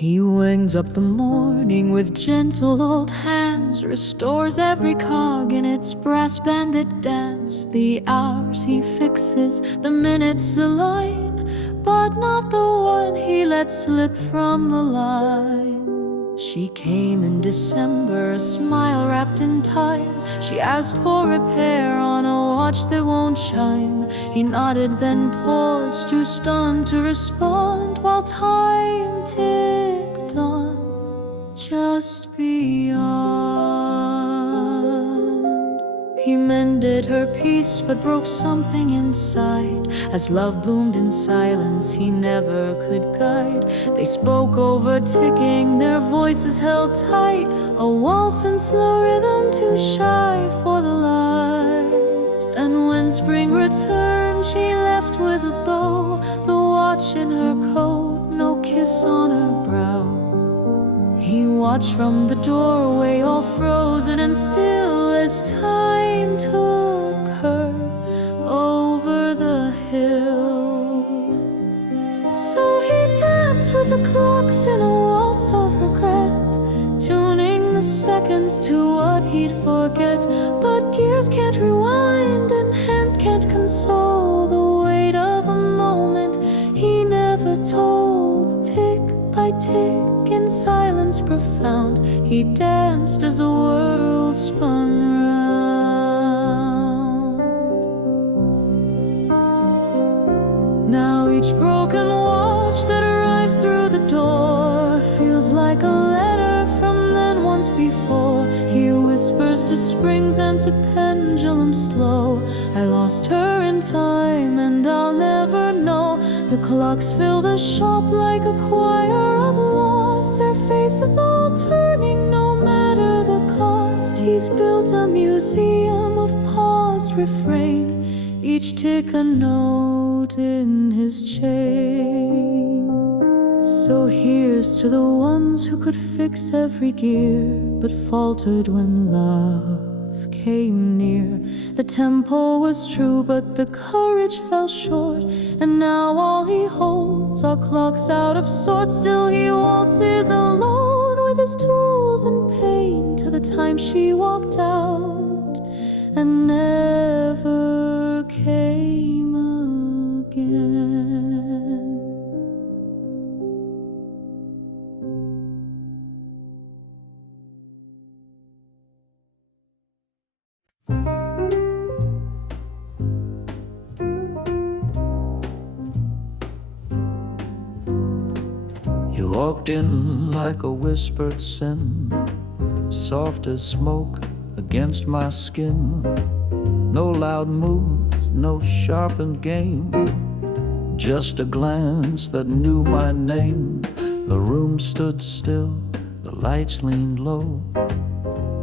He wings up the morning with gentle old hands, restores every cog in its brass-banded dance. The hours he fixes, the minutes align, but not the one he let slip from the line. She came in December, a smile wrapped in time. She asked for repair on a watch that won't chime. He nodded, then paused, too stunned to respond, while time ticked on just beyond. He mended her peace, but broke something inside. As love bloomed in silence he never could guide. They spoke over ticking, their voices held tight, a waltz in slow rhythm, too shy for the light. And when spring returned, she left with a bow, the watch in her coat, no kiss on her brow. He watched from the doorway, all frozen and still, as time took her over the hill. So he danced with the clocks in a waltz of regret, tuning the seconds to what he'd forget. But gears can't rewind and hands can't console the weight of a moment he never told. Tick by tick, in silence profound, he danced as the world spun round. Now each broken watch that arrives through the door feels like a letter from then once before. He whispers to springs and to pendulums slow, I lost her in time and I'll never know. The clocks fill the shop like a choir of lost, their faces all turning no matter the cost. He's built a museum of paused refrain, each tick a note in his chain. So here's to the ones who could fix every gear, but faltered when love came near. The tempo was true, but the courage fell short, and now all he holds are clocks out of sorts. Still he waltzes alone with his tools and pain to the time she walked out and never came again. You walked in like a whispered sin, soft as smoke against my skin. No loud moves, no sharpened game, just a glance that knew my name. The room stood still, the lights leaned low.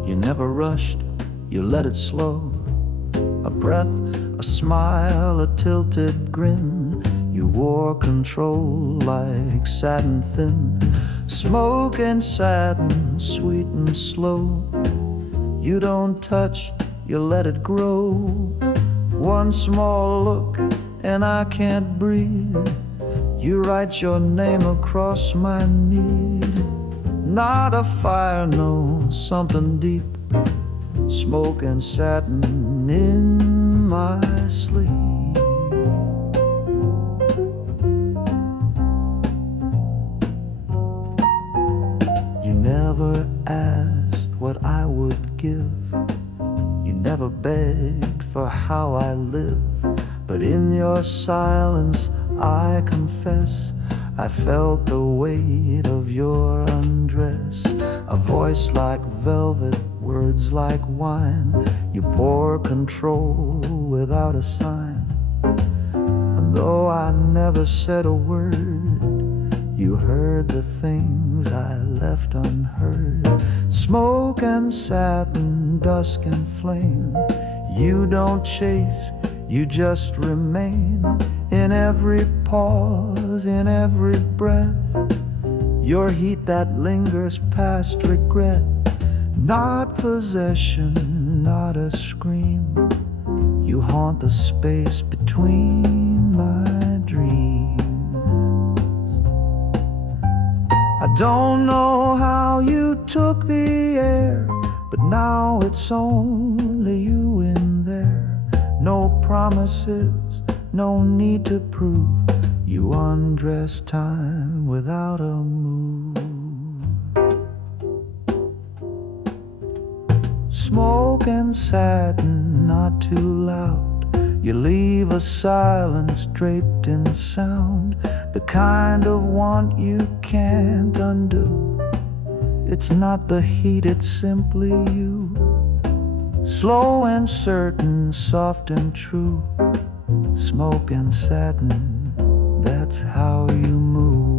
You never rushed, you let it slow. A breath, a smile, a tilted grin. You wore control like satin thin, smoke and satin, sweet and slow. You don't touch, you let it grow. One small look and I can't breathe. You write your name across my knee. Not a fire, no, something deep. Smoke and satin in my sleep. You never asked what I would give. You never begged for how I live. But in your silence, I confess, I felt the weight of your undress. A voice like velvet, words like wine. You pour control without a sign. And though I never said a word, you heard the things I left unheard. Smoke and satin, dusk and flame. You don't chase, you just remain. In every pause, in every breath, your heat that lingers past regret. Not possession, not a scream. You haunt the space between my dreams. I Don't know how you took the air, but now it's only you in there. No promises, no need to prove. You undress time without a move. Smoke and satin, not too loud. You leave a silence draped in sound, the kind of want you can't undo. It's not the heat, it's simply you. Slow and certain, soft and true. Smoke and satin, that's how you move.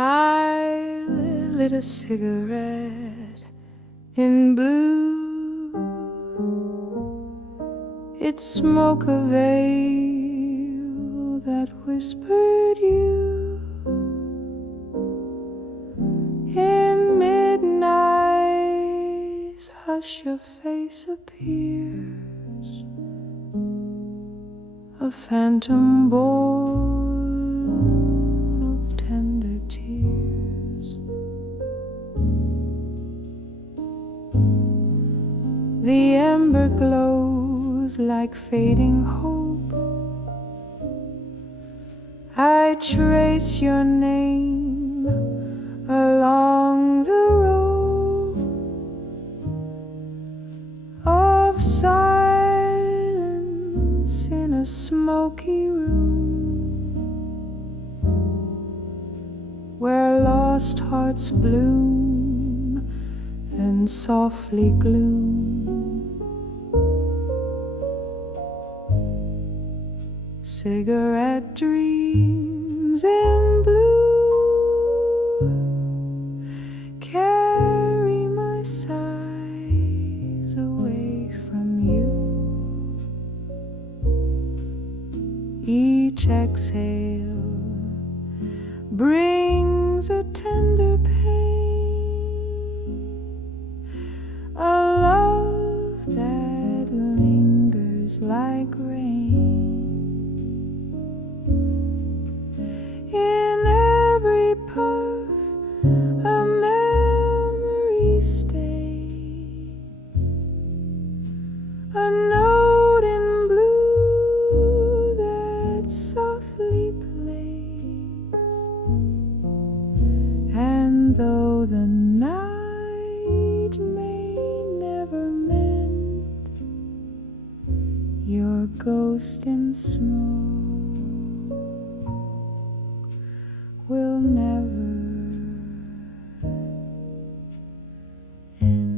I lit a cigarette in blue. It smoke a veil that whispered you. In midnight's hush your face appears, a phantom born of tender tears. The ember glows like fading hope. I trace your name along the road of silence in a smoky room, where lost hearts bloom and softly gloom. Cigarette dreams in blue carry my sighs away from you. Each exhale brings a tender pain, a love that lingers like rain. In every puff a memory stays, a note in blue that softly plays. And though the night may never mend, your ghost in smoke will never end.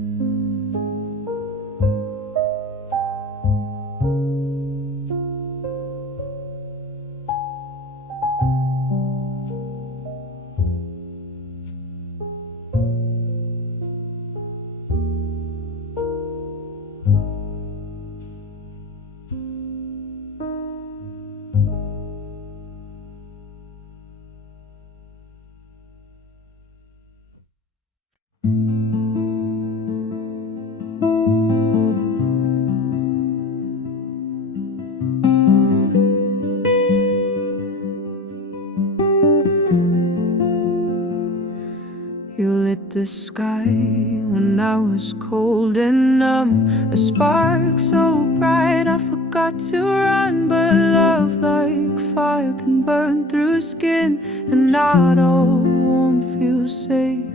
You lit the sky when I was cold and numb, a spark so bright I forgot to run. But love like fire can burn through skin, and not all warmth feels safe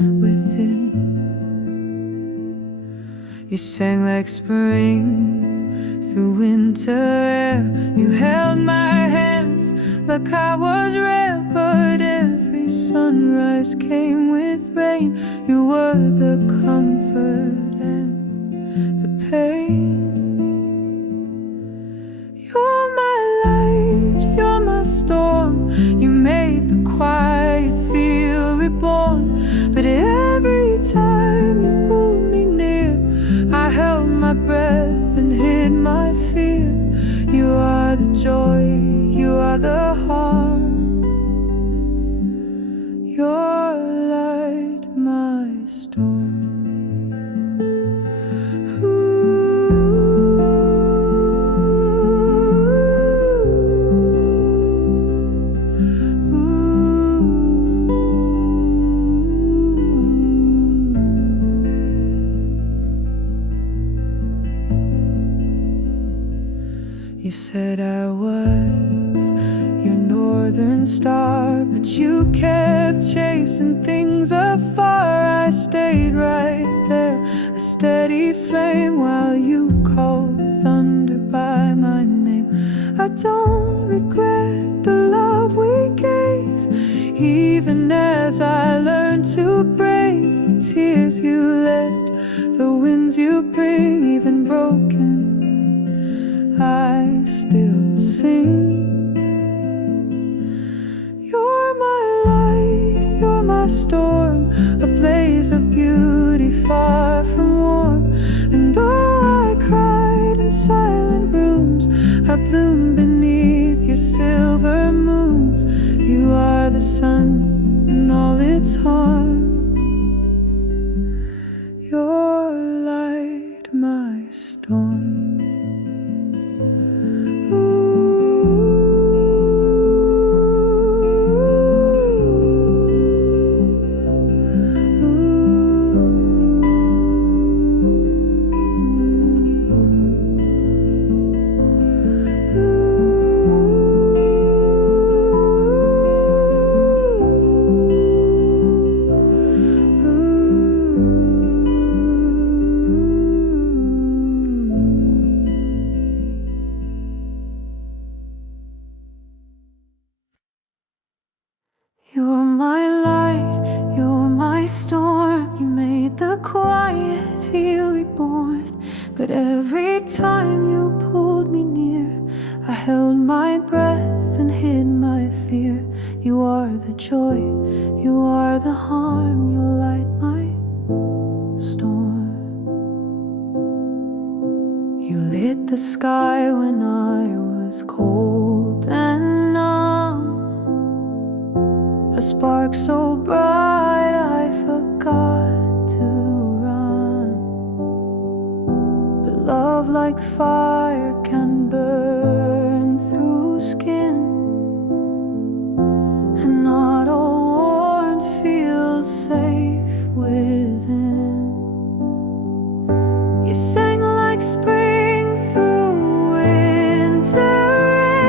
within. You sang like spring through winter air. You held my hands like I was rare, but every sunrise came with rain. You were the comfort and the pain. You're my light, you're my storm. You made the quiet feel reborn. But every time you pulled me near, I held my breath and hid my fear. You are the joy, you are the harm. Your light, my storm. You said I was your northern star, but you kept chasing things afar. I stayed right there, a steady flame, while you called thunder by my name. I don't regret the love we gave, even as I learned to brave the tears you left, the winds you bring. Even broken, I still sing. You're my light, you're my storm, a blaze of beauty far from warm. And though I cried in silent rooms, I bloomed beneath your silver moons. You are the sun and all its harm. Your light, my storm. You're my light, you're my storm. You made the quiet feel reborn. But every time you pulled me near, I held my breath and hid my fear. You are the joy, you are the harm. You light my storm. You lit the sky when I was cold and numb, a spark so bright I forgot to run. But love like fire can burn through skin, and not all warmth feels safe within. You sang like spring through winter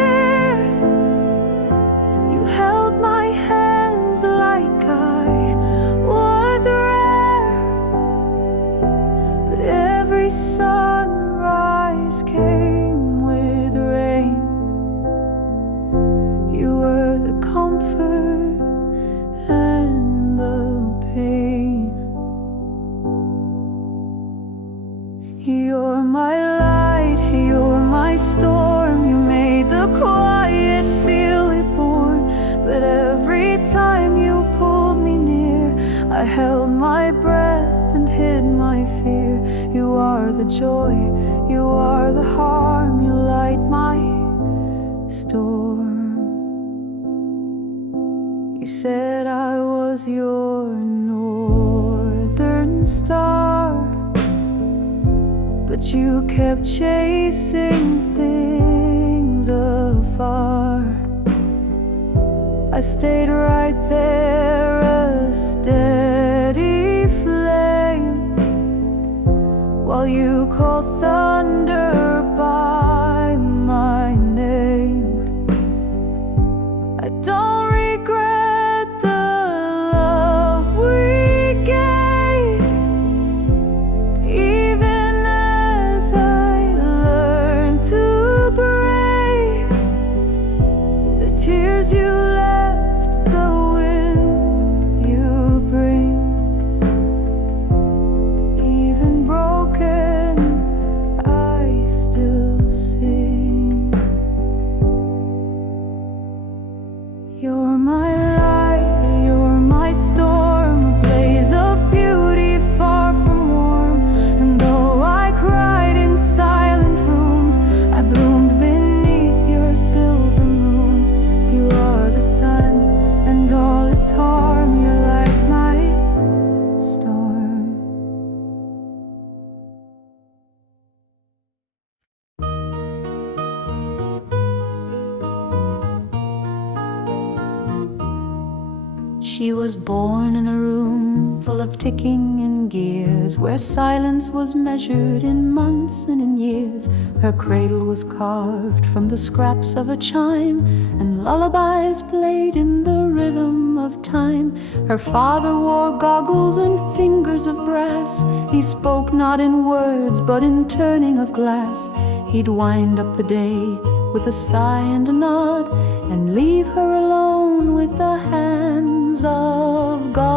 air. You held my hands like I was rare. But every sunrise came with rain. You were the comfort and the pain. You're my light, you're my storm. You made the quiet feel reborn. But every time you pulled me near, I held my breath and hid my fear. You are the joy, you are the harm. You light my storm. You said I was your northern star, but you kept chasing things afar. I stayed right there, a steady flame, while you called thunder by my name. I don't regret the love we gave, even as I learned to brave the tears you left, the winds you bring. Even broken, She was born in a room full of ticking and gears, where silence was measured in months and in years. Her cradle was carved from the scraps of a chime, and lullabies played in the rhythm of time. Her father wore goggles and fingers of brass. He spoke not in words, but in turning of glass. He'd wind up the day with a sigh and a nod, and leave her alone with the hands of God.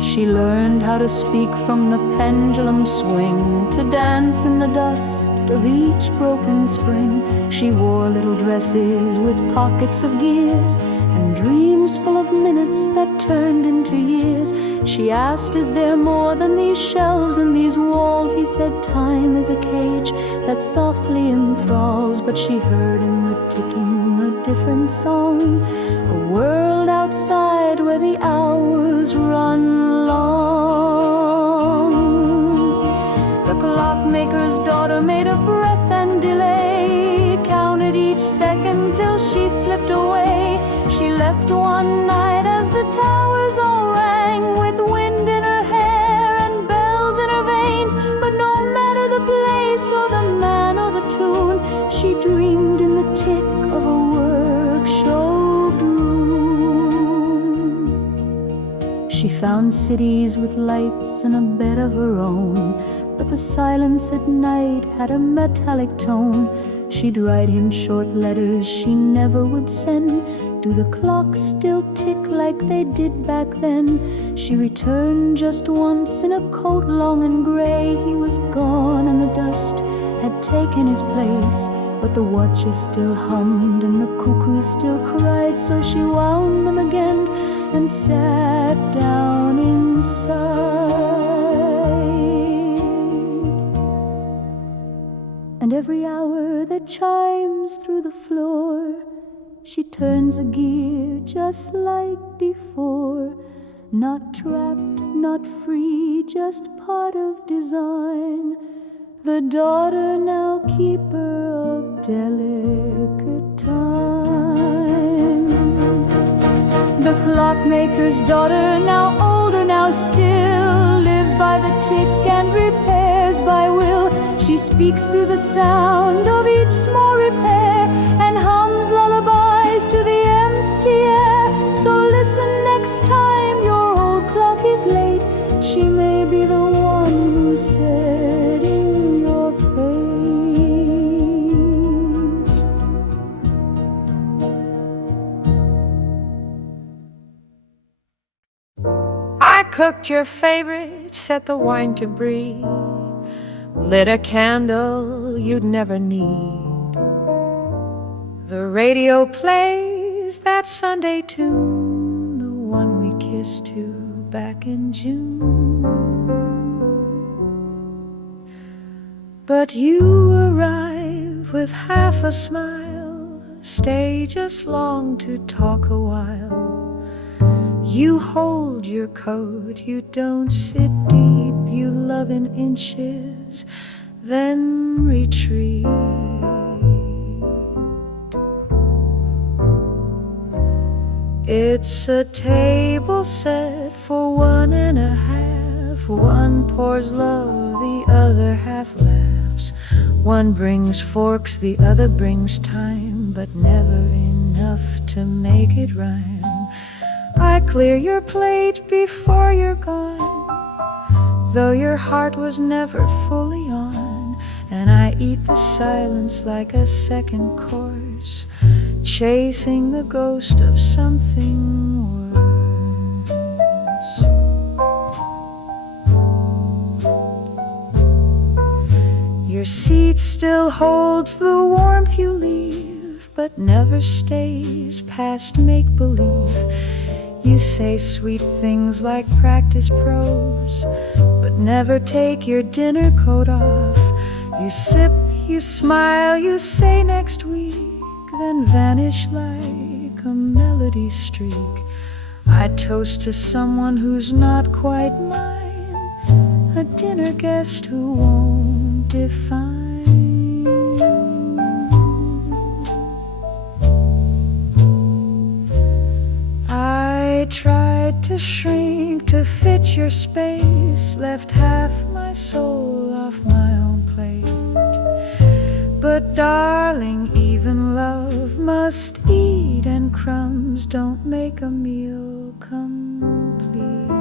She learned how to speak from the pendulum swing, to dance in the dust of each broken spring. She wore little dresses with pockets of gears, and dreams full of minutes that turned into years. She asked, is there more than these shelves and these walls? He said, time is a cage that softly enthralls. But she heard in the ticking a different song, a world outside where the hours run long. The clockmaker's daughter made a breath and delay, counted each second till she slipped away. She left one night as the towers all rang, with wind in her hair and bells in her veins. But no matter the place or the man or the tune, she dreamed in the tick of a work-showed room. She found cities with lights and a bed of her own, but the silence at night had a metallic tone. She'd write him short letters she never would send. Do the clocks still tick like they did back then? She returned just once in a coat long and gray. He was gone and the dust had taken his place, but the watches still hummed and the cuckoos still cried. So she wound them again and sat down inside. And every hour that chimes through the floor, she turns a gear just like before. Not trapped, not free, just part of design. The daughter now keeper of delicate time. The clockmaker's daughter, now older, now still, lives by the tick and repairs by will. She speaks through the sound of each small repair, and hums lullabies to the empty air. So listen next time your old clock is late. She may be the one who's setting your fate. I cooked your favorite, set the wine to breathe, lit a candle you'd never need. The radio plays that Sunday tune, the one we kissed to back in June. But you arrive with half a smile, stay just long to talk a while. You hold your coat, you don't sit deep, you love in inches, then retreat. It's a table set for 1.5. One pours love, the other half laughs. One brings forks, the other brings time, but never enough to make it rhyme. I clear your plate before you're gone, though your heart was never fully on. And I eat the silence like a second course, chasing the ghost of something worse. Your seat still holds the warmth you leave, but never stays past make-believe. You say sweet things like practice prose, but never take your dinner coat off. You sip, you smile, you say next week, then vanish like a melody streak. I toast to someone who's not quite mine, a dinner guest who won't define. to shrink to fit your space, left half my soul off my own plate. But darling, even love must eat, and crumbs don't make a meal complete.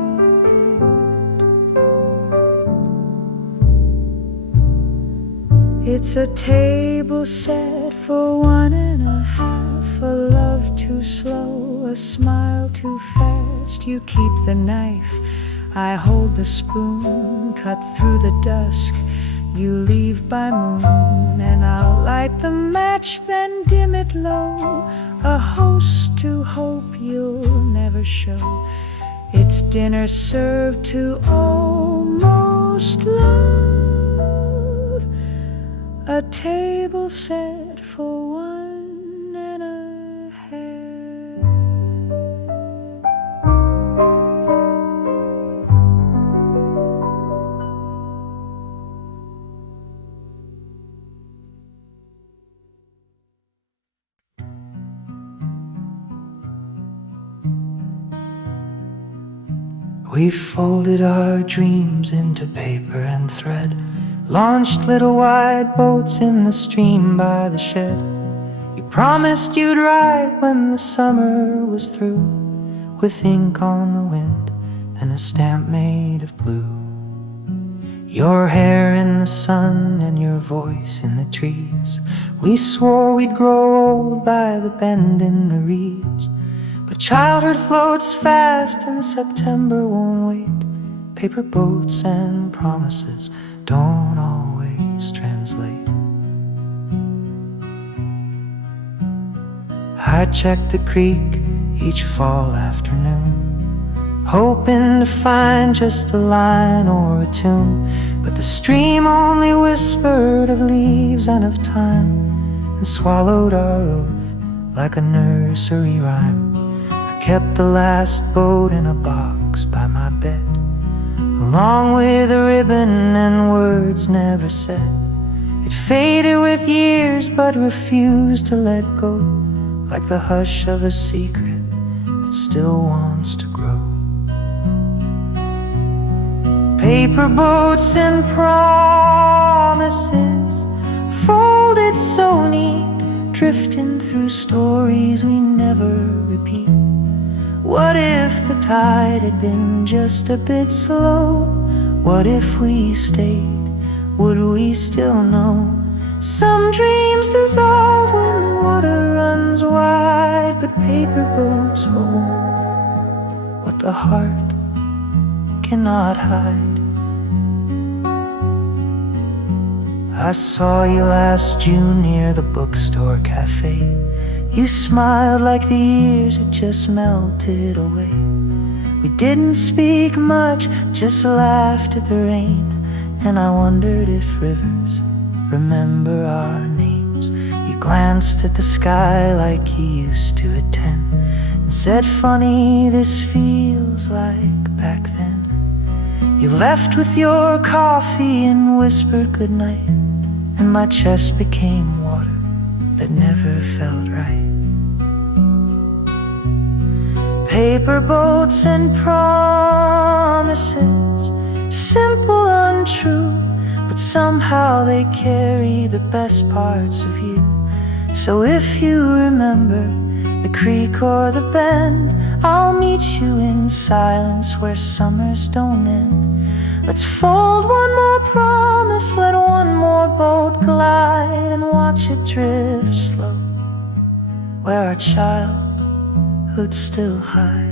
It's a table set for one and a half, a love too slow, a smile too fast. You keep the knife, I hold the spoon, cut through the dusk. You leave by moon, and I'll light the match, then dim it low. A host to hope you'll never show. It's dinner served to almost love, a table set for one and a half. We folded our dreams into paper and thread, launched little white boats in the stream by the shed. You promised you'd write when the summer was through, with ink on the wind and a stamp made of blue. Your hair in the sun and your voice in the trees. We swore we'd grow old by the bend in the reeds, but childhood floats fast and September won't wait. Paper boats and promises don't always translate. I check the creek each fall afternoon, hoping to find just a line or a tune, but the stream only whispered of leaves and of time, and swallowed our oath like a nursery rhyme. I kept the last boat in a box by my bed, along with a ribbon and words never said. It faded with years but refused to let go, like the hush of a secret that still wants to grow. Paper boats and promises, folded so neat, drifting through stories we never repeat. What if the tide had been just a bit slow? What if we stayed? Would we still know? Some dreams dissolve when the water runs wide, but paper boats hold what the heart cannot hide. I saw you last June near the bookstore café. You smiled like the years had just melted away. We didn't speak much, just laughed at the rain, and I wondered if rivers remember our names. You glanced at the sky like you used to at 10, and said, funny, this feels like back then. You left with your coffee and whispered goodnight, and my chest became water that never felt right. Paper boats and promises, simple, untrue, but somehow they carry the best parts of you. So if you remember the creek or the bend, I'll meet you in silence where summers don't end. Let's fold one more promise, let one more boat glide, and watch it drift slow where our childhood still hide.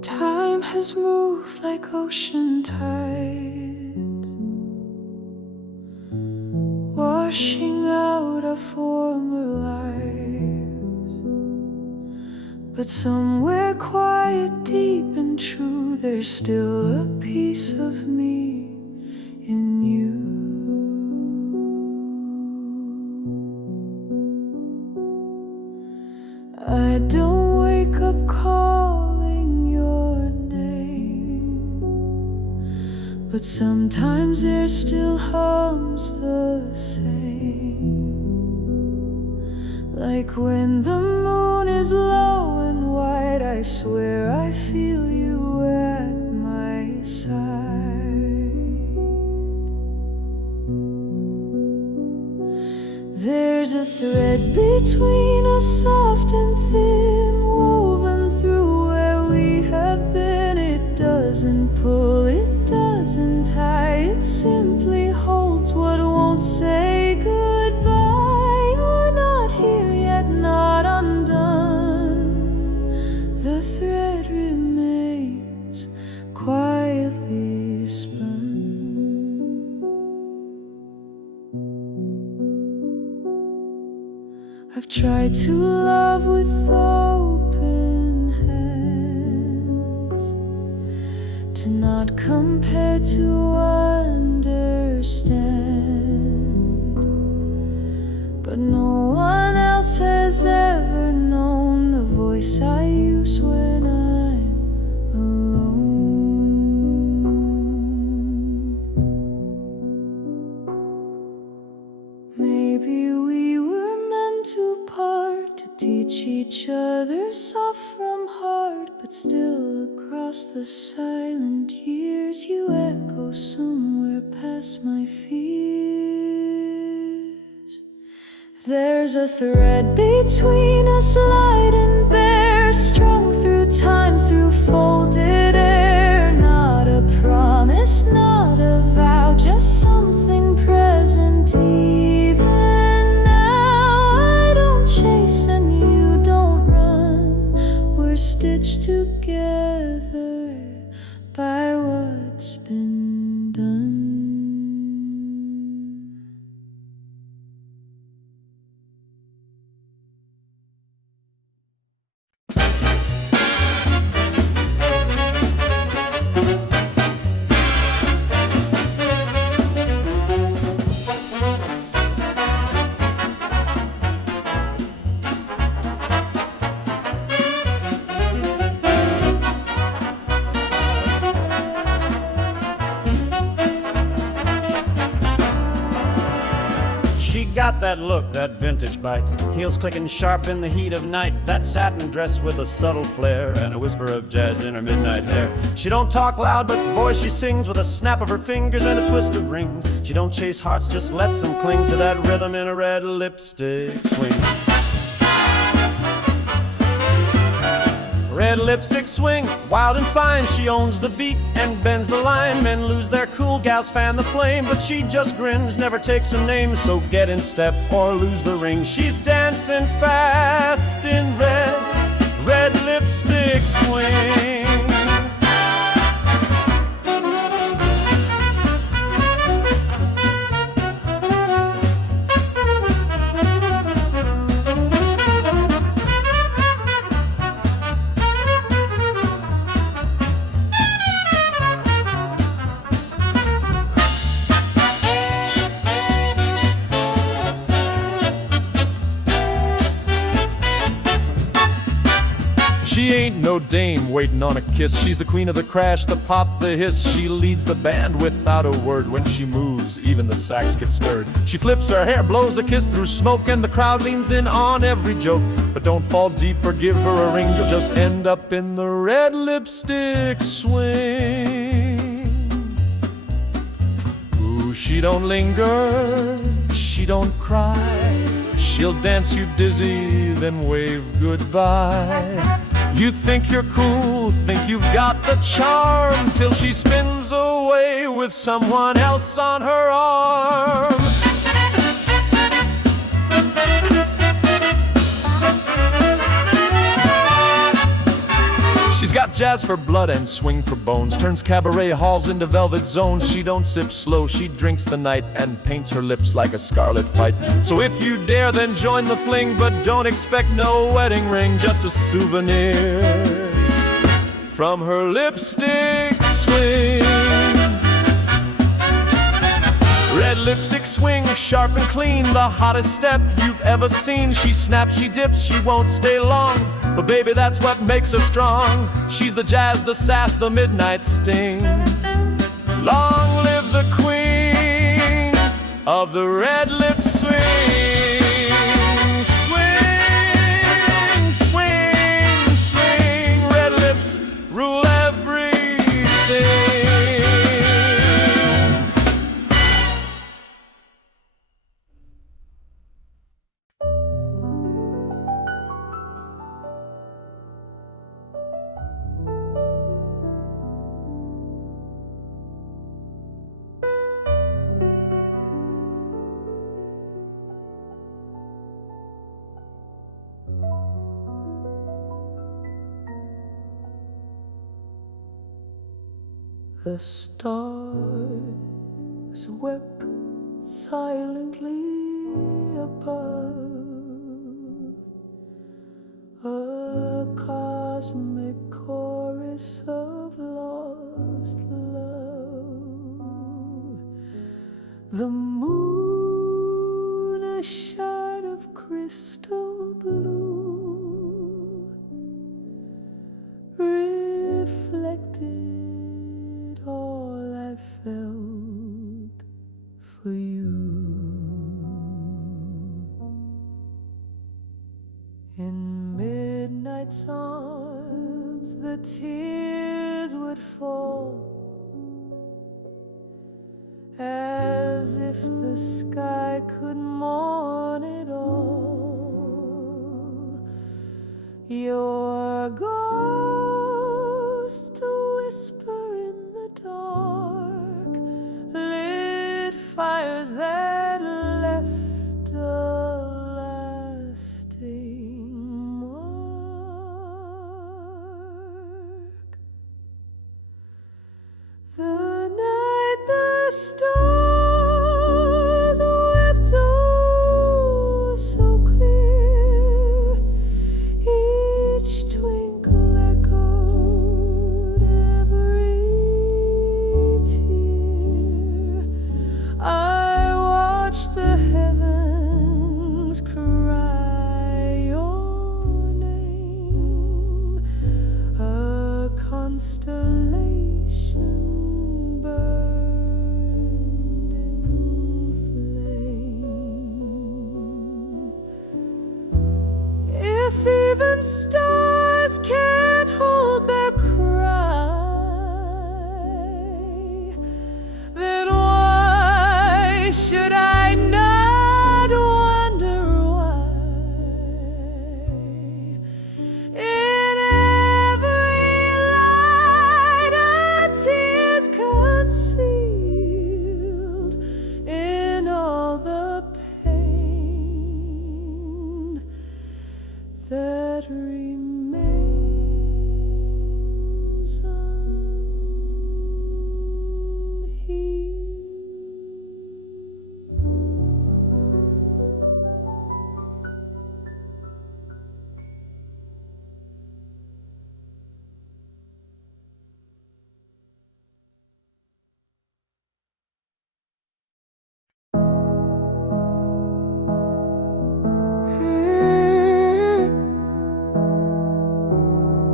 Time has moved like ocean tides, washing out our former lives. But somewhere quiet, deep and true, there's still a piece of me in you. I don't wake up calling your name, but sometimes there still hums the same. Like when the moon is low and white, I swear I feel you at my side. There's a thread between us, soft and thin, woven through where we have been. It doesn't pull, it doesn't tie, it simply holds what won't say goodbye. You're not here yet, not undone. The thread remains quietly spun. I've tried to love with open hands, to not compare, to understand. But no one else has ever known the voice I use when I'm alone. Maybe we were meant to part, to teach each other soft from hard. But still across the silent years, you echo somewhere past my fears. There's a thread between us, light and bare, strung through time, through folded air. Not a promise, not a vow, just something present even now. I don't chase and you don't run. We're stitched together by what's been done. She got that look, that vintage bite, heels clicking sharp in the heat of night, that satin dress with a subtle flair and a whisper of jazz in her midnight hair. She don't talk loud, but boy, she sings with a snap of her fingers and a twist of rings. She don't chase hearts, just lets them cling to that rhythm in a red lipstick swing. Red lipstick swing, wild and fine. She owns the beat and bends the line. Men lose their cool, gals fan the flame, but she just grins, never takes a name. So get in step or lose the ring. She's dancing fast in red lipstick swing. She ain't no dame waiting on a kiss. She's the queen of the crash, the pop, the hiss. She leads the band without a word. When she moves, even the sax get stirred. She flips her hair, blows a kiss through smoke, and the crowd leans in on every joke. But don't fall deep or give her a ring. You'll just end up in the red lipstick swing. Ooh, she don't linger, she don't cry. She'll dance you dizzy, then wave goodbye. You think you're cool, think you've got the charm, till she spins away with someone else on her arm. She She's got jazz for blood and swing for bones, turns cabaret halls into velvet zones. She don't sip slow, she drinks the night and paints her lips like a scarlet fight. So if you dare, then join the fling, but don't expect no wedding ring, just a souvenir from her lipstick swing. Red lipstick swing, sharp and clean, the hottest step you've ever seen. She snaps, she dips, she won't stay long, but baby, that's what makes her strong. She's the jazz, the sass, the midnight sting. Long live the queen of the red lip swing. Swing, swing, swing, red lips rule everything. The stars wept silently above, a cosmic chorus of lost love. The moon, a shard of crystal blue, reflected all I felt for you. In midnight's arms, the tears would fall, as if the sky could mourn it all. Your ghost to whisper in the dark, lit fires that left a lasting mark. The night the stars wept, oh so clear, each twinkle echoed every tear. I watched the heavens cry your name, a constellation burned in flame. If even stars can't hold their cry, then why should I not wonder why? In every light a tear's concealed, in all the pain that remains unhealed.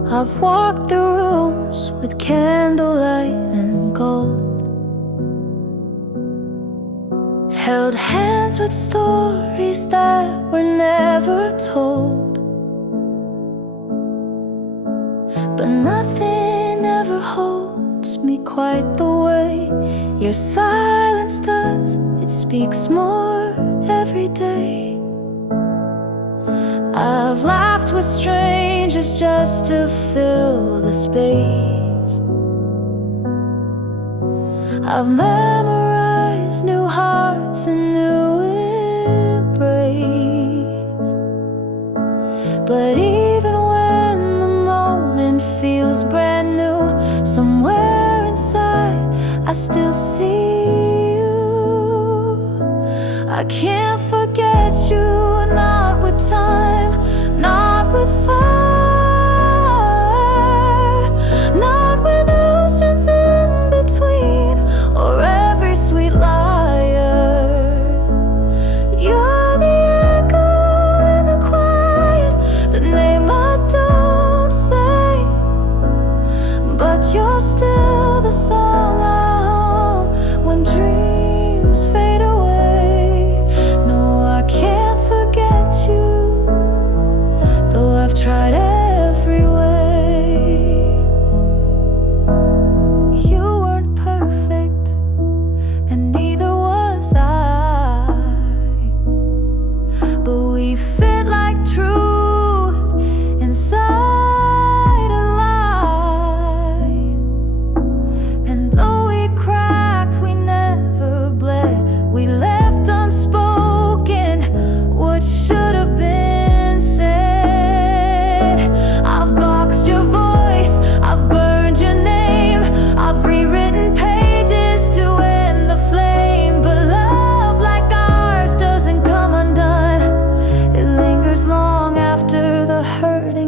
I've walked the rooms with candlelight and gold, held hands with stories that were never told, but nothing ever holds me quite the way your silence does. It speaks more every day. I've laughed with strangers just to fill the space. I've memorized new hearts and new embrace. But even when the moment feels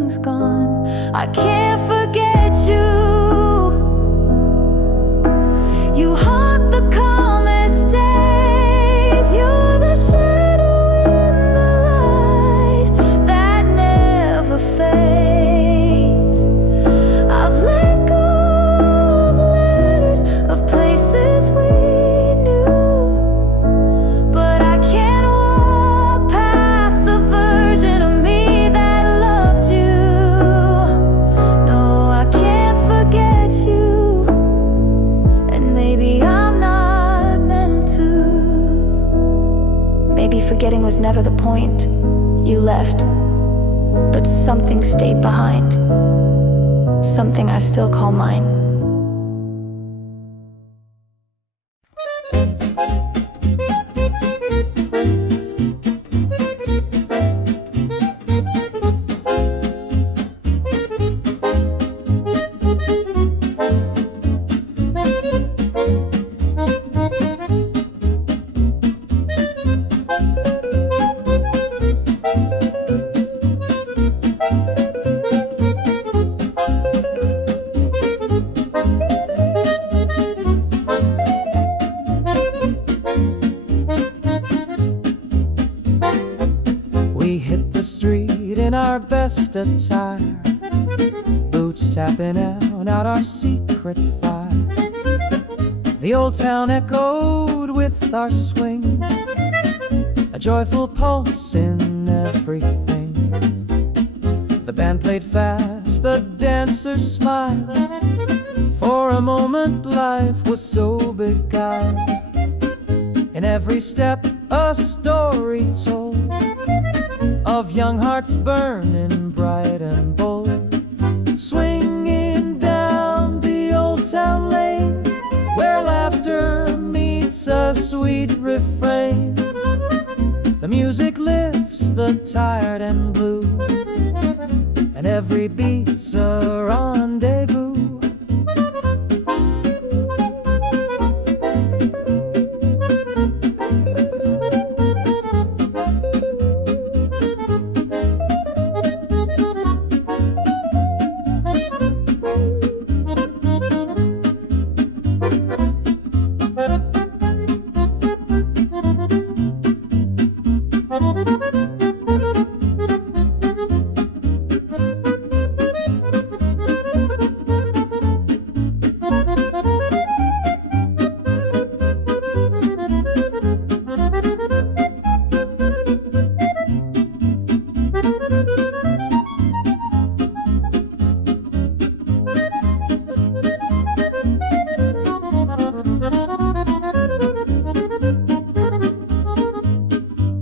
everything's gone. I can't forget you. You haunt the calmest days. You're the shadow in the light that never fades. I've let go of letters, of places we knew, but I can't walk past the version of me that loved you. No, I can't forget you, and maybe I'm not meant to. Maybe forgetting was never the point. You left, but something stayed behind. Something I still call mine. We hit the street in our best attire, boots tapping out our secret fire. The old town echoed with our swing, a joyful pulse in everything. The band played fast, the dancers smiled. For a moment life was so beguiled. In every step a story told of young hearts burning bright and bold, swinging down the old town lane, where laughter meets a sweet refrain. The music lifts the tired and blue, and every beat's a rendezvous.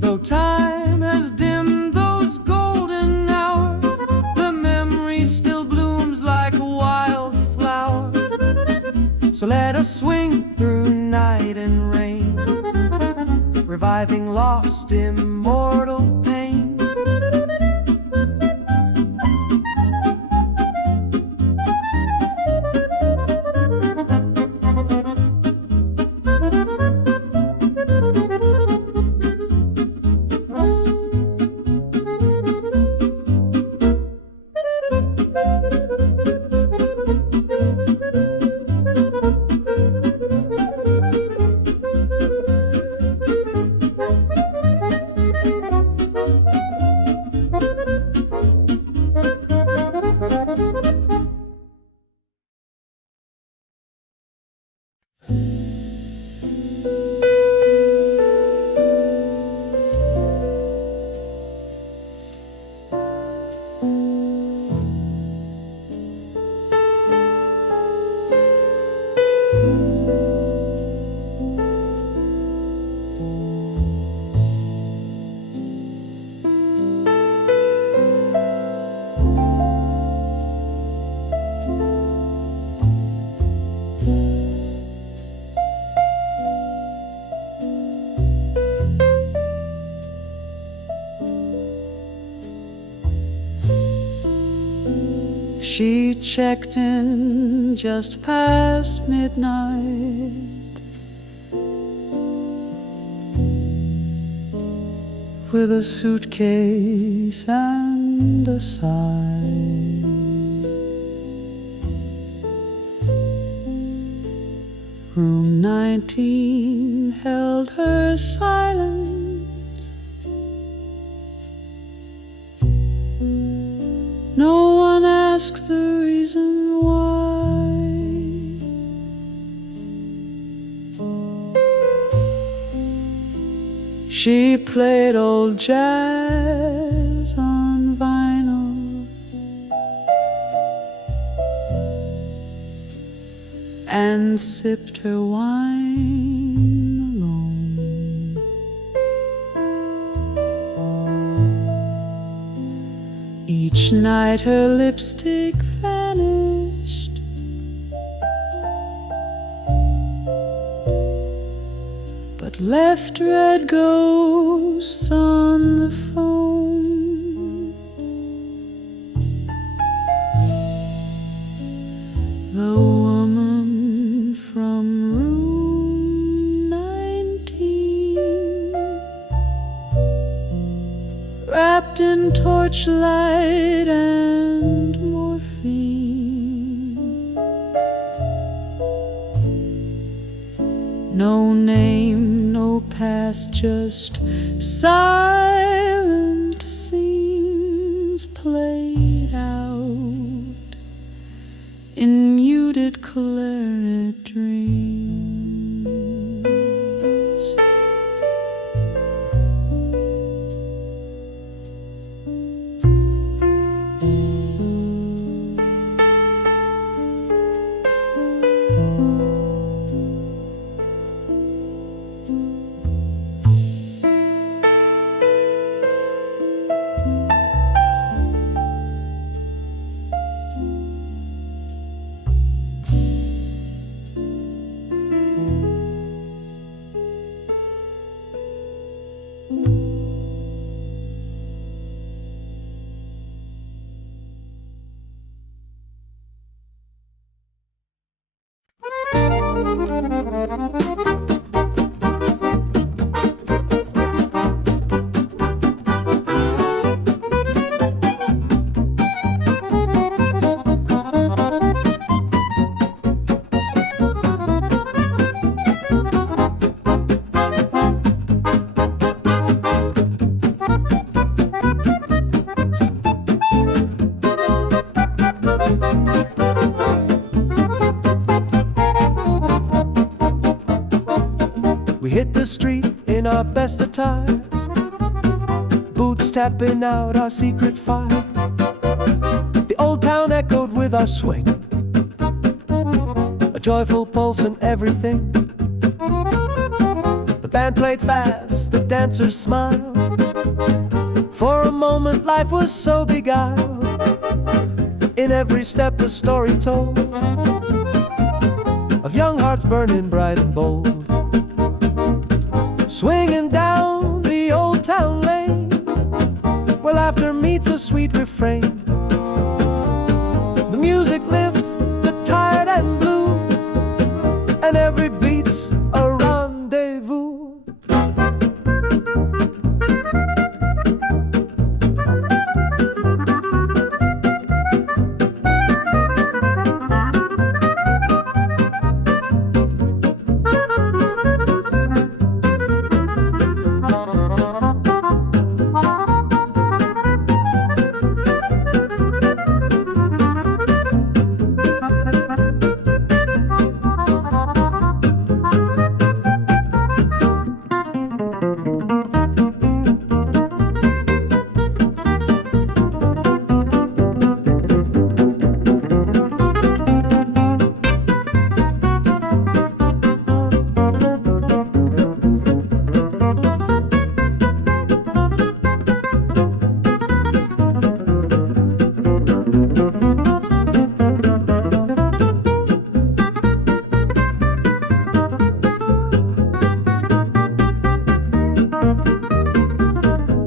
Though time has dimmed those golden hours, the memory still blooms like wildflowers. So let us swing through night and rain, reviving lost immortal pain. She checked in just past midnight with a suitcase and and a sigh. Room 19 held her silence. No one asked the reason why. She played old jazz on vinyl and sipped her wine alone. Each night her lipstick vanished, but left red ghosts on the phone. The woman from room 19, wrapped in torchlight and morphine. No name, no past, just silent scenes played out in muted claret dreams. We hit the street in our best attire, boots tapping out our secret fire. The old town echoed with our swing, a joyful pulse in everything. The band played fast, the dancers smiled. For a moment life was so beguiled. In every step a story told of young hearts burning bright and bold. Swinging down the old town lane, where laughter meets a sweet refrain. The music lifts the tired and blue, and every beat's a rendezvous.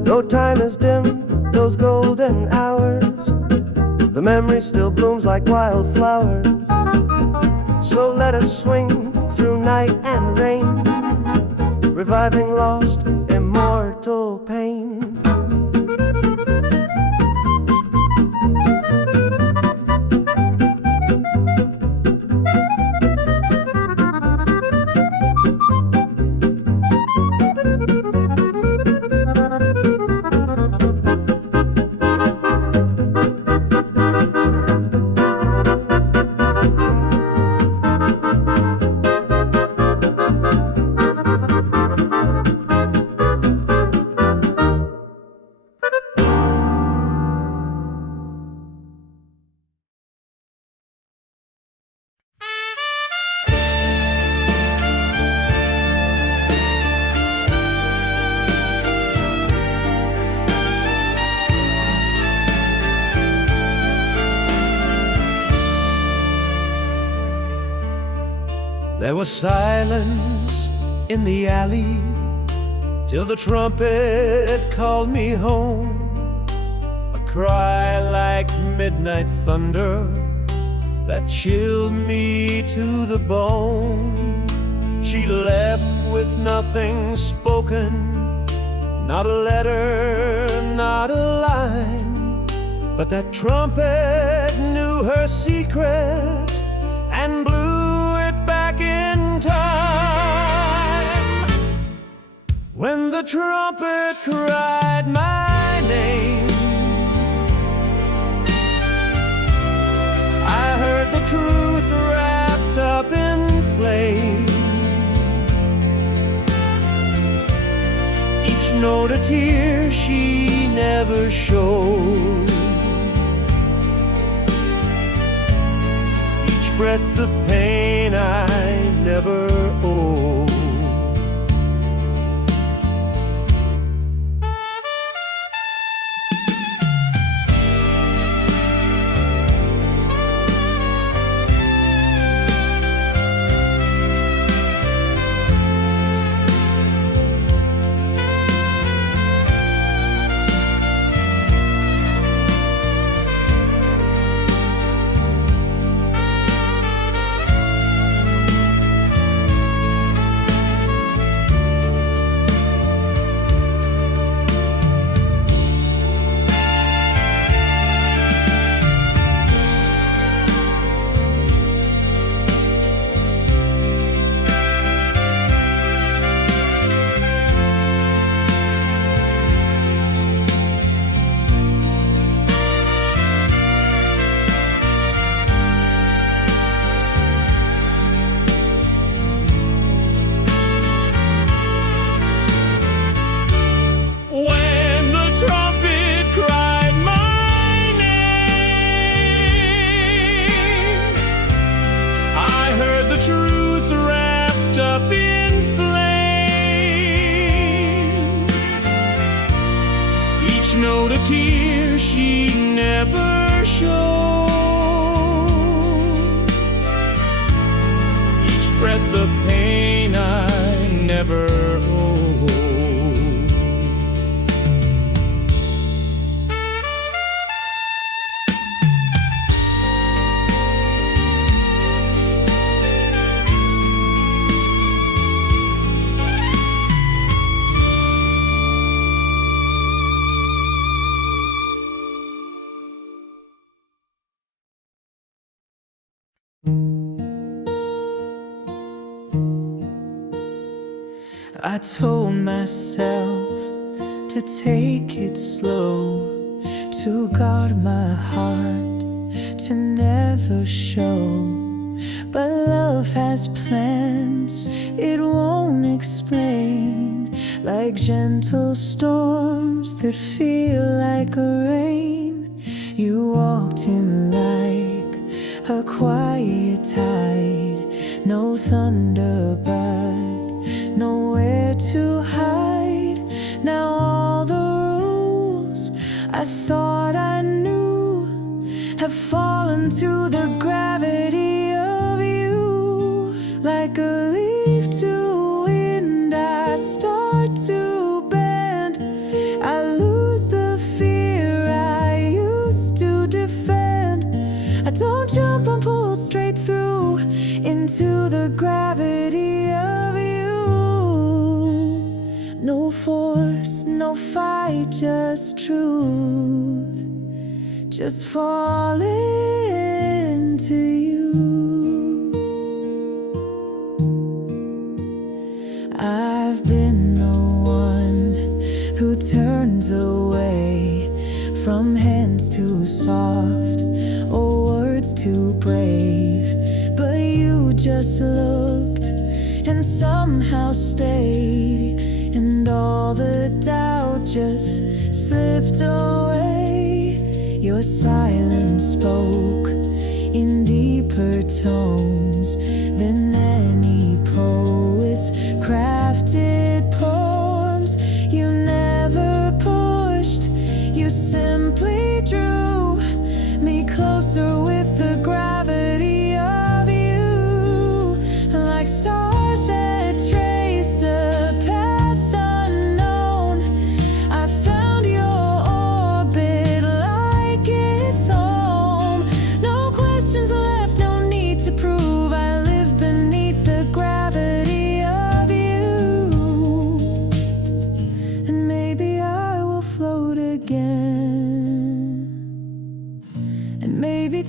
Though time is dim, those golden hours, the memory still blooms like wildflowers. So let us swing through night and rain, reviving lost immortal pain. There was silence in the alley till the trumpet called me home. A cry like midnight thunder that chilled me to the bone. She left with nothing spoken, not a letter, not a line, but that trumpet knew her secret and blew it back in time. When the trumpet cried my name, I heard the truth wrapped up in flame. Each note a tear she never showed, each breath the pain I never owed. Up in flame, each note a tear she never showed, each breath the pain I never owed. I told myself to take it slow, to guard my heart, to never show. But love has plans it won't explain, like gentle storms that feel like a rain. You walked in like a quiet tide, no thunder but nowhere to hide. Now all the rules I thought I knew have fallen to the gravity of you. Like a leaf to wind, I start to bend. I lose the fear I used to defend. I don't jump, I'm pulled straight through into the gravity of you. No force, no fight, just truth, just falling to you. I've been the one who turns away from hands too soft or words too brave, but you just looked and somehow stayed, and all the doubt just slipped away. Your silence spoke in deeper tones than any poet's crafted poems. You never pushed, you simply drew me closer with the gravity of you. Like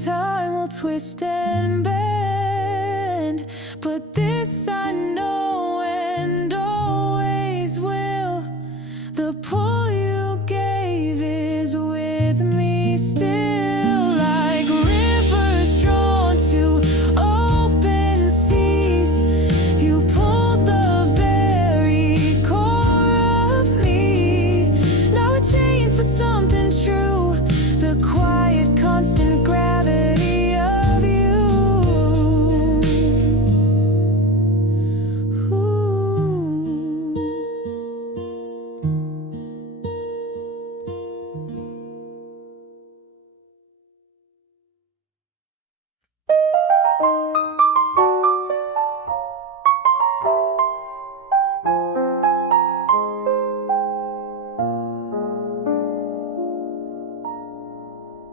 time will twist and bend, but this I know and always will. The pull you gave is with me still, like rivers drawn to open seas. You pulled the very core of me. Now it changed, but something true. The quiet, constant gravity of you. Ooh.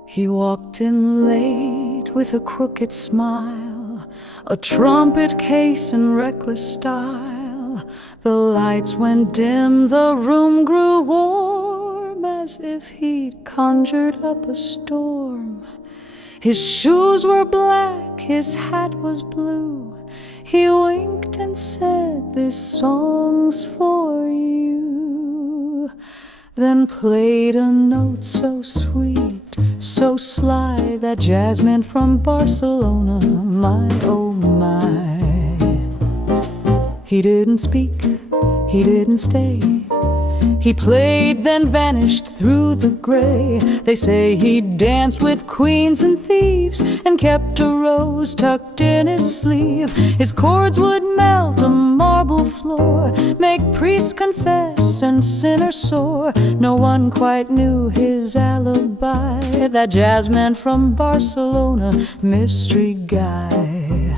He walked in late with a crooked smile, a trumpet case in reckless style. The lights went dim, the room grew warm, as if he'd conjured up a storm. His shoes were black, his hat was blue. He winked and said, "This song's for you." Then played a note so sweet, so sly, that jazz man from Barcelona, my oh my. He didn't speak, he didn't stay. He played, then vanished through the gray. They say he danced with queens and thieves and kept a rose tucked in his sleeve. His chords would melt a marble floor, make priests confess and sinners soar. No one quite knew his alibi, that jazz man from Barcelona, mystery guy.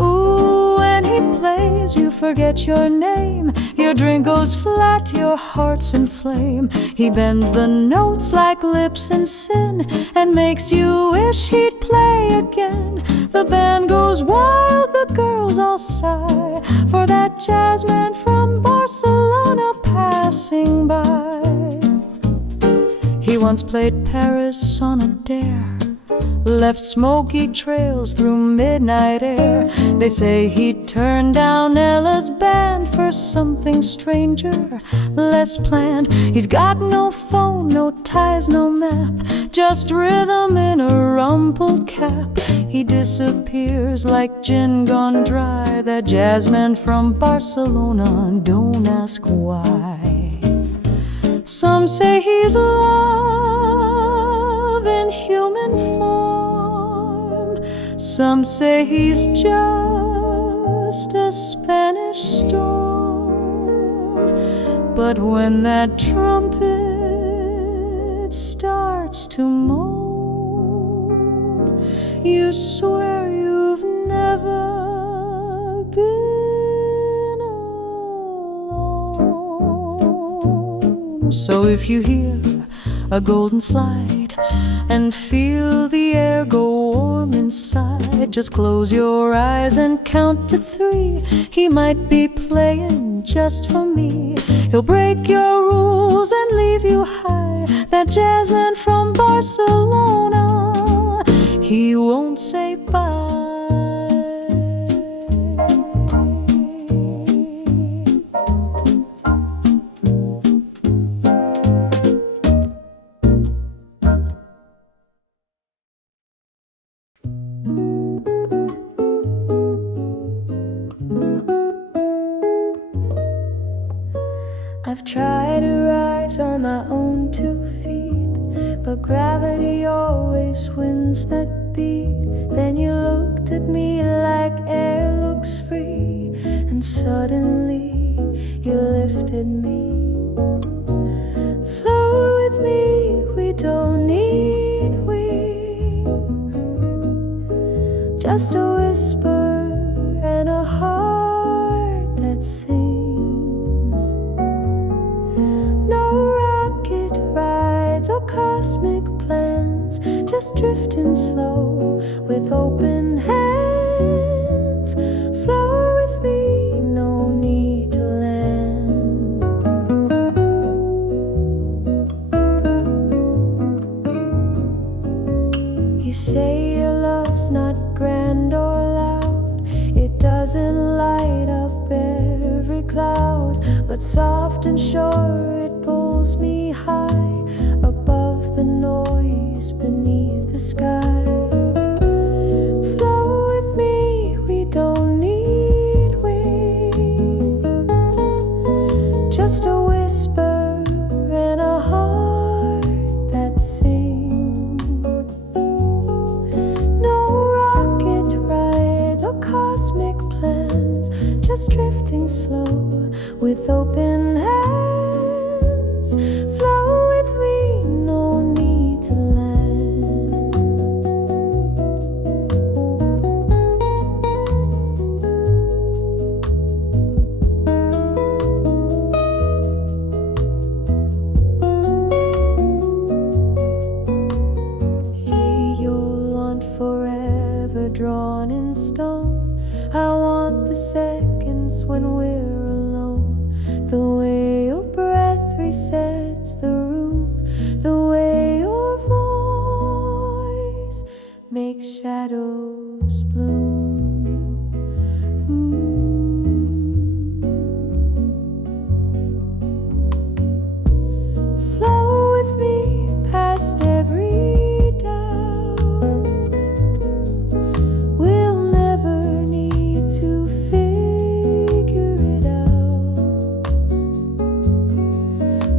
Ooh, when he plays, you forget your name. Your drink goes flat, your heart's in flame. He bends the notes like lips in sin and makes you wish he'd play again. The band goes wild, the girls all sigh for that jazz man from Barcelona passing by. He once played Paris on a dare, left smoky trails through midnight air. They say he turned down Ella's band for something stranger, less planned. He's got no phone, no ties, no map, just rhythm in a rumpled cap. He disappears like gin gone dry, that jazz man from Barcelona, don't ask why. Some say he's love in human form, some say he's just a Spanish storm. But when that trumpet starts to moan, you swear you've never been alone. So if you hear a golden slide and feel the air go warm inside, just close your eyes and count to 3. He might be playing just for me. He'll break your rules and leave you high, that jazz man from Barcelona. He won't say bye. I've tried to rise on my own 2 feet, but gravity always wins that beat. Then you looked at me like air looks free, and suddenly you lifted me. Float with me, we don't need wings, just a whisper and a heart that sings. Or cosmic plans, just drifting slow with open hands. Flow with me, no need to land. You say you're love's not grand or loud. It doesn't light up every cloud, but soft and sure it pulls me high above the noise beneath the sky. Flow with me, we don't need wings, just a whisper and a heart that sings. No rocket rides or cosmic plans, just drifting slow with open hands. Flow with me, no need to land. She you'll want forever drawn in stone. I want the seconds when we're alone. The way your breath resets the room, the way your voice makes shadows bloom. Flow with me past every doubt. We'll never need to figure it out.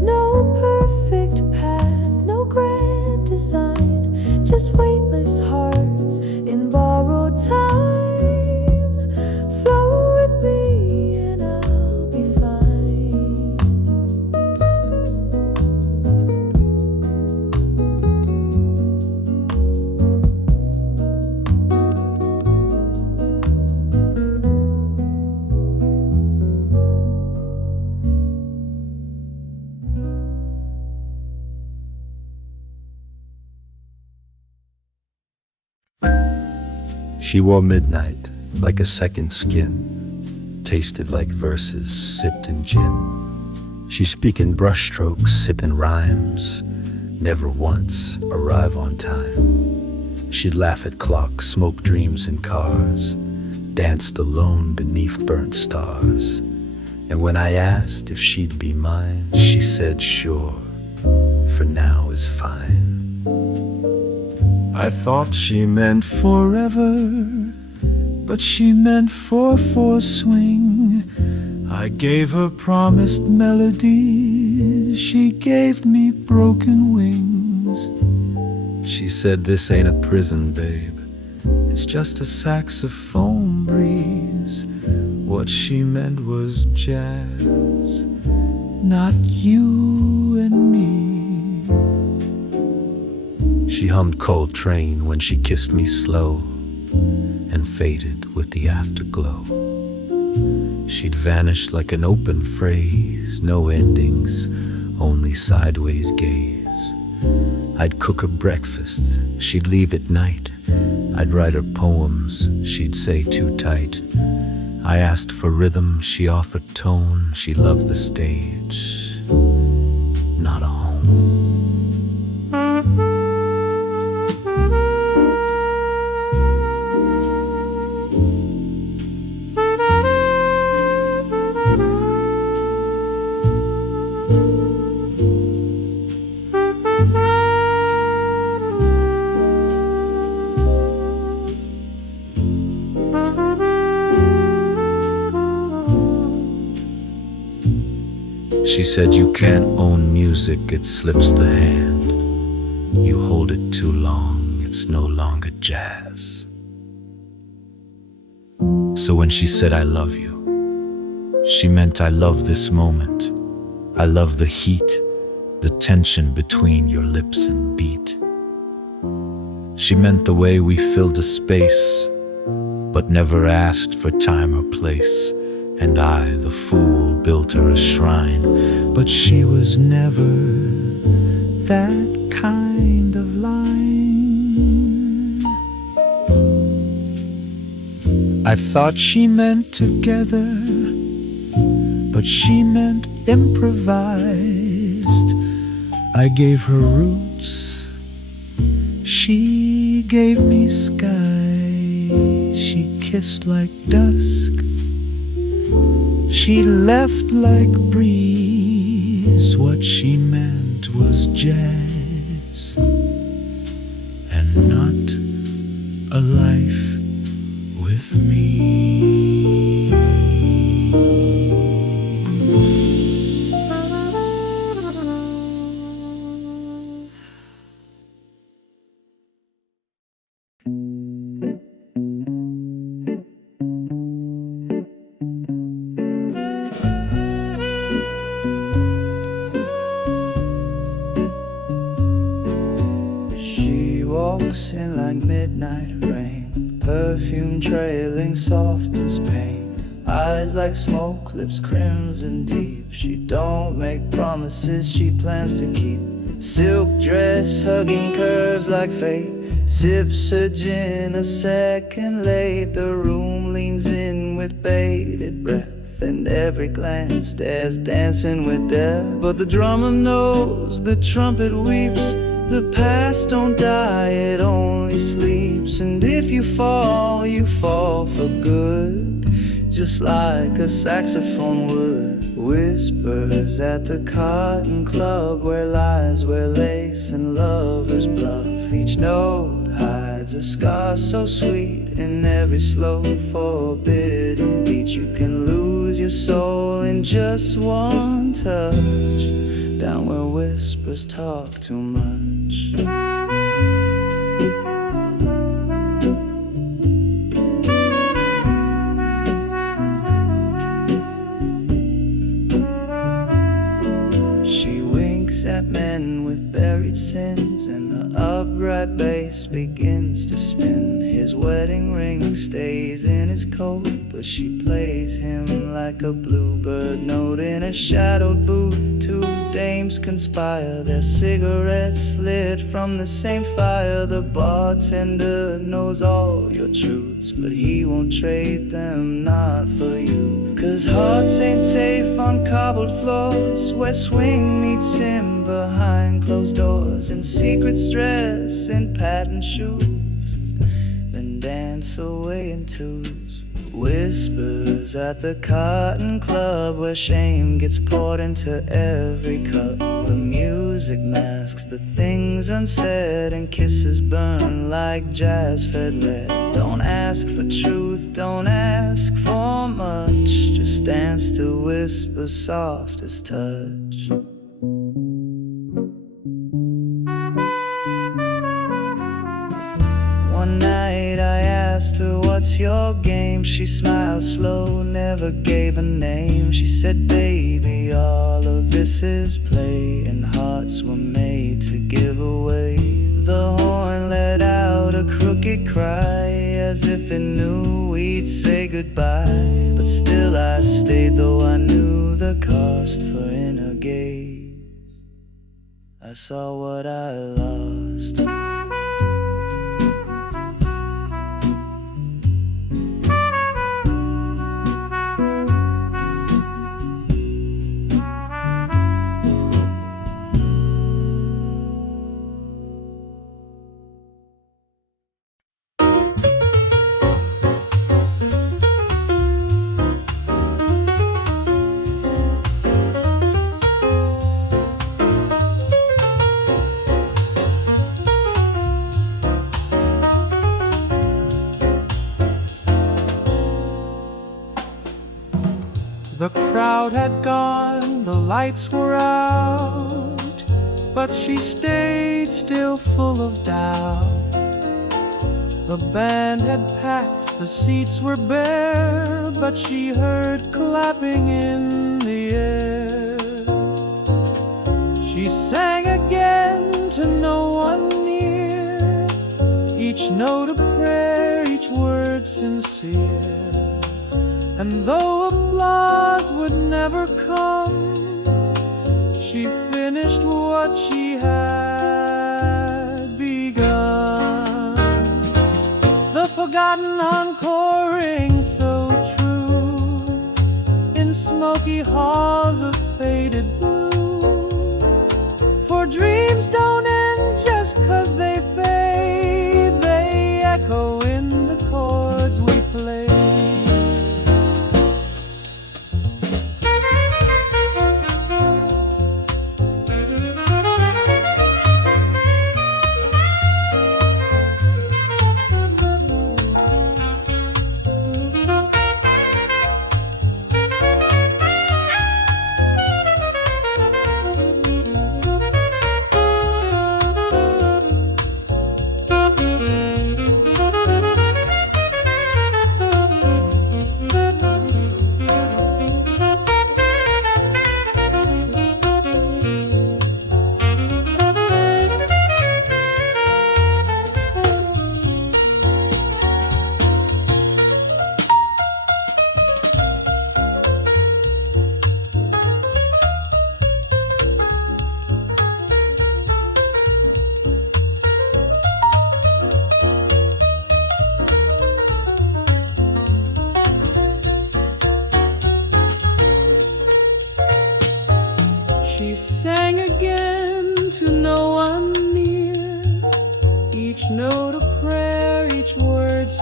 No perfect path, no grand design, just weightless hearts in borrowed time. Flow with me and I'll be fine. She wore midnight like a second skin, tasted like verses sipped in gin. She speak in brushstrokes, sipping rhymes, never once arrive on time. She'd laugh at clocks, smoke dreams in cars, danced alone beneath burnt stars. And when I asked if she'd be mine, she said sure, for now is fine. I thought she meant forever, but she meant for swing. I gave her promised melodies, she gave me broken wings. She said this ain't a prison, babe, it's just a saxophone breeze. What she meant was jazz, not you and me. She hummed Coltrane when she kissed me slow and faded with the afterglow. She'd vanish like an open phrase, no endings, only sideways gaze. I'd cook her breakfast, she'd leave at night. I'd write her poems, she'd say too tight. I asked for rhythm, she offered tone. She loved the stage, not a home. She said you can't own music, it slips the hand. You hold it too long, it's no longer jazz. So when she said I love you, she meant I love this moment. I love the heat, the tension between your lips and beat. She meant the way we filled a space, but never asked for time or place. And I, the fool, built her a shrine, but she was never that kind of line. I thought she meant together, but she meant improvised. I gave her roots, she gave me skies. kissed like dusk. She left like breeze. What she meant was jazz, and not a life with me. She walks in like midnight rain, perfume trailing soft as pain. Eyes like smoke, lips crimson deep. She don't make promises she plans to keep. Silk dress hugging curves like fate. Sips her gin a second late. The room leans in with bated breath, and every glance stares dancing with death. But the drummer knows, the trumpet weeps. The past don't die, it only sleeps. And if you fall for good, just like a saxophone would. Whispers at the Cotton Club, where lies wear lace and lovers bluff. Each note hides a scar so sweet. In every slow forbidden beat, you can lose your soul in just one touch. Down where whispers talk too much. She winks at men with buried sins, and the upright bass begins to spin. His wedding ring stays in his coat, but she plays him like a bluebird note. In a shadowed booth, two dames conspire, their cigarettes lit from the same fire. The bartender knows all your truths, but he won't trade them, not for youth. 'Cause hearts ain't safe on cobbled floors, where swing meets sin behind closed doors. And secrets dress in patent shoes, then dance away in twos. Whispers at the Cotton Club, where shame gets poured into every cup. The music masks the things unsaid, and kisses burn like jazz-fed lead. Don't ask for truth, don't ask for much, just dance to whispers soft as touch. One night I asked her, what's your game? She smiled slow, never gave a name. She said, baby, all of this is play, and hearts were made to give away. The horn let out a crooked cry, as if it knew we'd say goodbye. But still I stayed, though I knew the cost. For in her gaze I saw what I lost. The crowd had gone, the lights were out, but she stayed still, full of doubt. The band had packed, the seats were bare, but she heard clapping in the air. She sang again to no one near, each note a prayer, each word sincere. And though applause would never come, she finished what she had begun. The forgotten encore rings so true, in smoky halls of faded blue. For dreams don't end just 'cause they fade, they echo in the chords we play.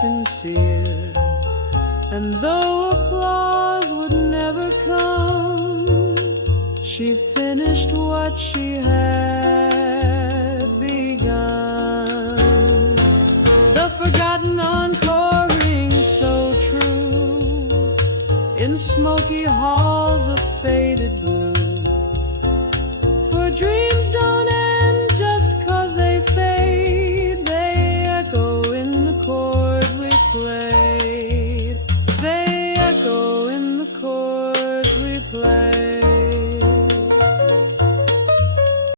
sincere. And though applause would never come, she finished what she had begun. The forgotten encore rings so true in smoky halls of